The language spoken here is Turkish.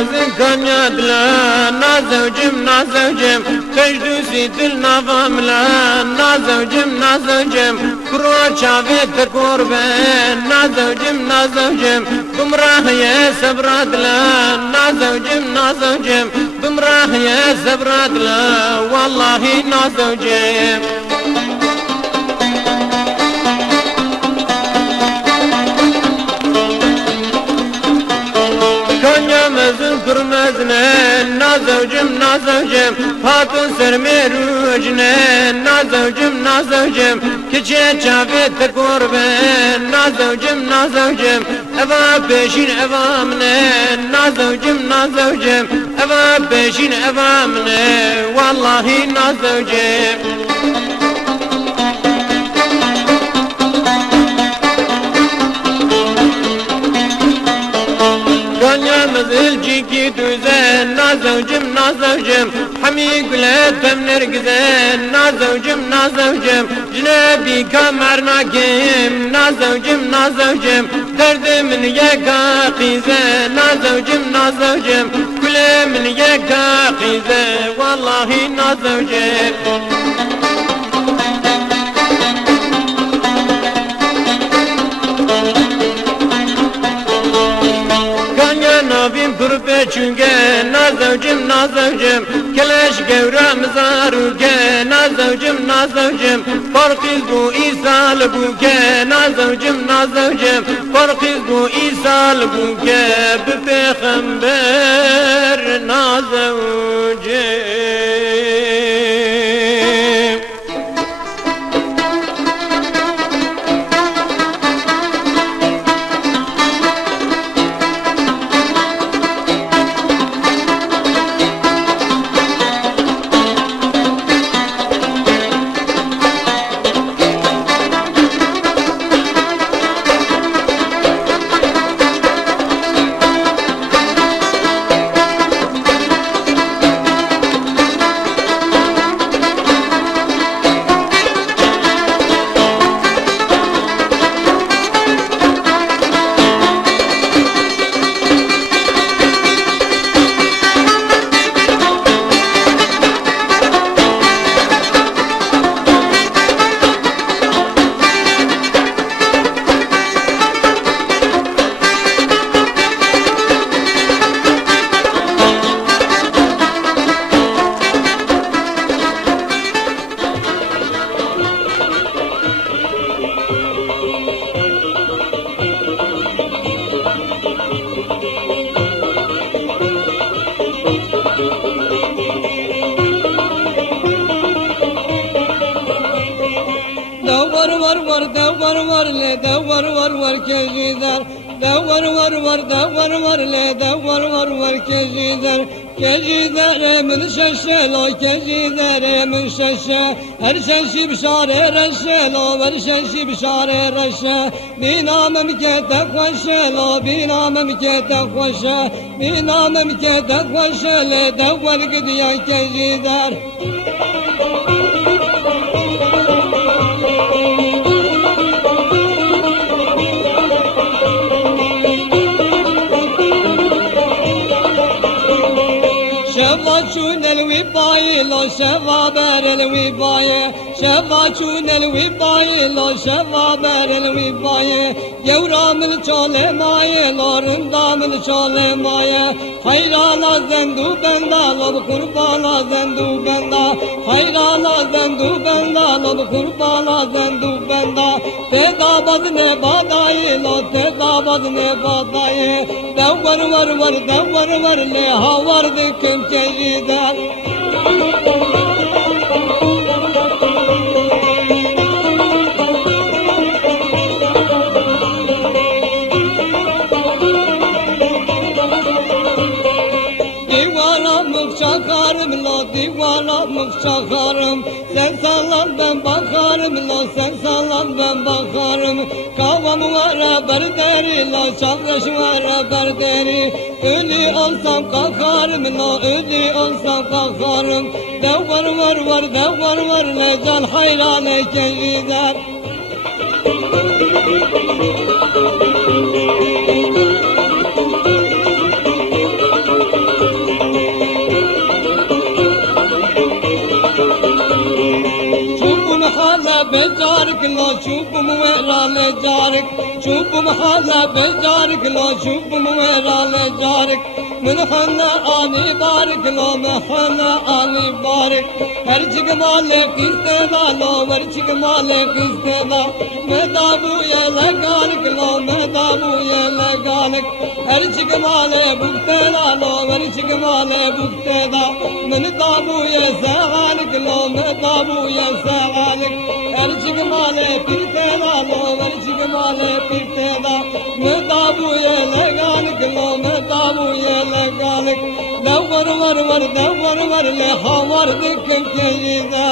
mezin kanyadla nazevcim nazevcim tecdüsi dil navamla nazevcim nazevcim kuru çavet kurben nazevcim nazevcim bumrahiye sabradla nazevcim nazevcim bumrahiye sabradla vallahi nazevcim Konya'mızın kırmızına nazevcim nazevcim hatun sermerujne nazevcim nazevcim kiçe çavet kurben nazevcim nazevcim eva peşin evamne nazevcim nazevcim eva peşin evamne vallahi nazevcim Konya'mız ilciki düzen nazevcim nazevcim Hamigüle temler güzel nazevcim nazevcim Cinebi kamer nakim nazevcim nazevcim Derdimin yeka kize nazevcim nazevcim Gülemin yeka kize vallahi nazevcim Nabim kurbe çünge nazevcim nazevcim Keleş gevrem zaruge nazevcim nazevcim Farkiz bu isal buke nazevcim nazevcim Farkiz bu isal buke bi peygamber nazevcim var kezider Devar var le devar var kezider Kezider emin şeşe lo kezider emin şeşe Her şeşi bişare reşe lo her şeşi bişare reşe Binamem kete khoşe lo binamem kete khoşe Binamem kete khoşe le devar gidiyor kezider شفاچون الوباي لو شفا بر الوباي شفاچون الوباي لو شفا بر الوباي يورام الچاله ماي لورندام الچاله ماي خيرالا زندو بندا لو قربانا زندو بندا خيرالا زندو بندا لو قربانا زندو بندا تدا بدن بداي لو تدا بدن بداي دور ور le havar diküm kezider Divana mıkçakarım Sen sallan ben bakarım lo sen sallan ben bakarım Kavam var berderi lo çavreş var berderi Ölü olsam kalkarım lo ölü olsam kalkarım Devar var le can hayran eken gider محالة بجارك لا شوف مويرا لجارك شوف محالة بجارك لا شوف مويرا لجارك من حنا آني بارك لا محنا آني بارك هرچ مالي قصدا لا ورچ مالي قصدا مدابو يا لگالك لا مدابو يا لگالك هرچ مالي بكتدا لا ورچ مالي بكتدا من دابو يا زغالك لا مدابو يا زغالك هرچ مالي قصدا لا ورچ مالي قصدا مدابو يا لگالك لا مدابو يا لگالك دور ور ور دور ور لها وردك كجيدا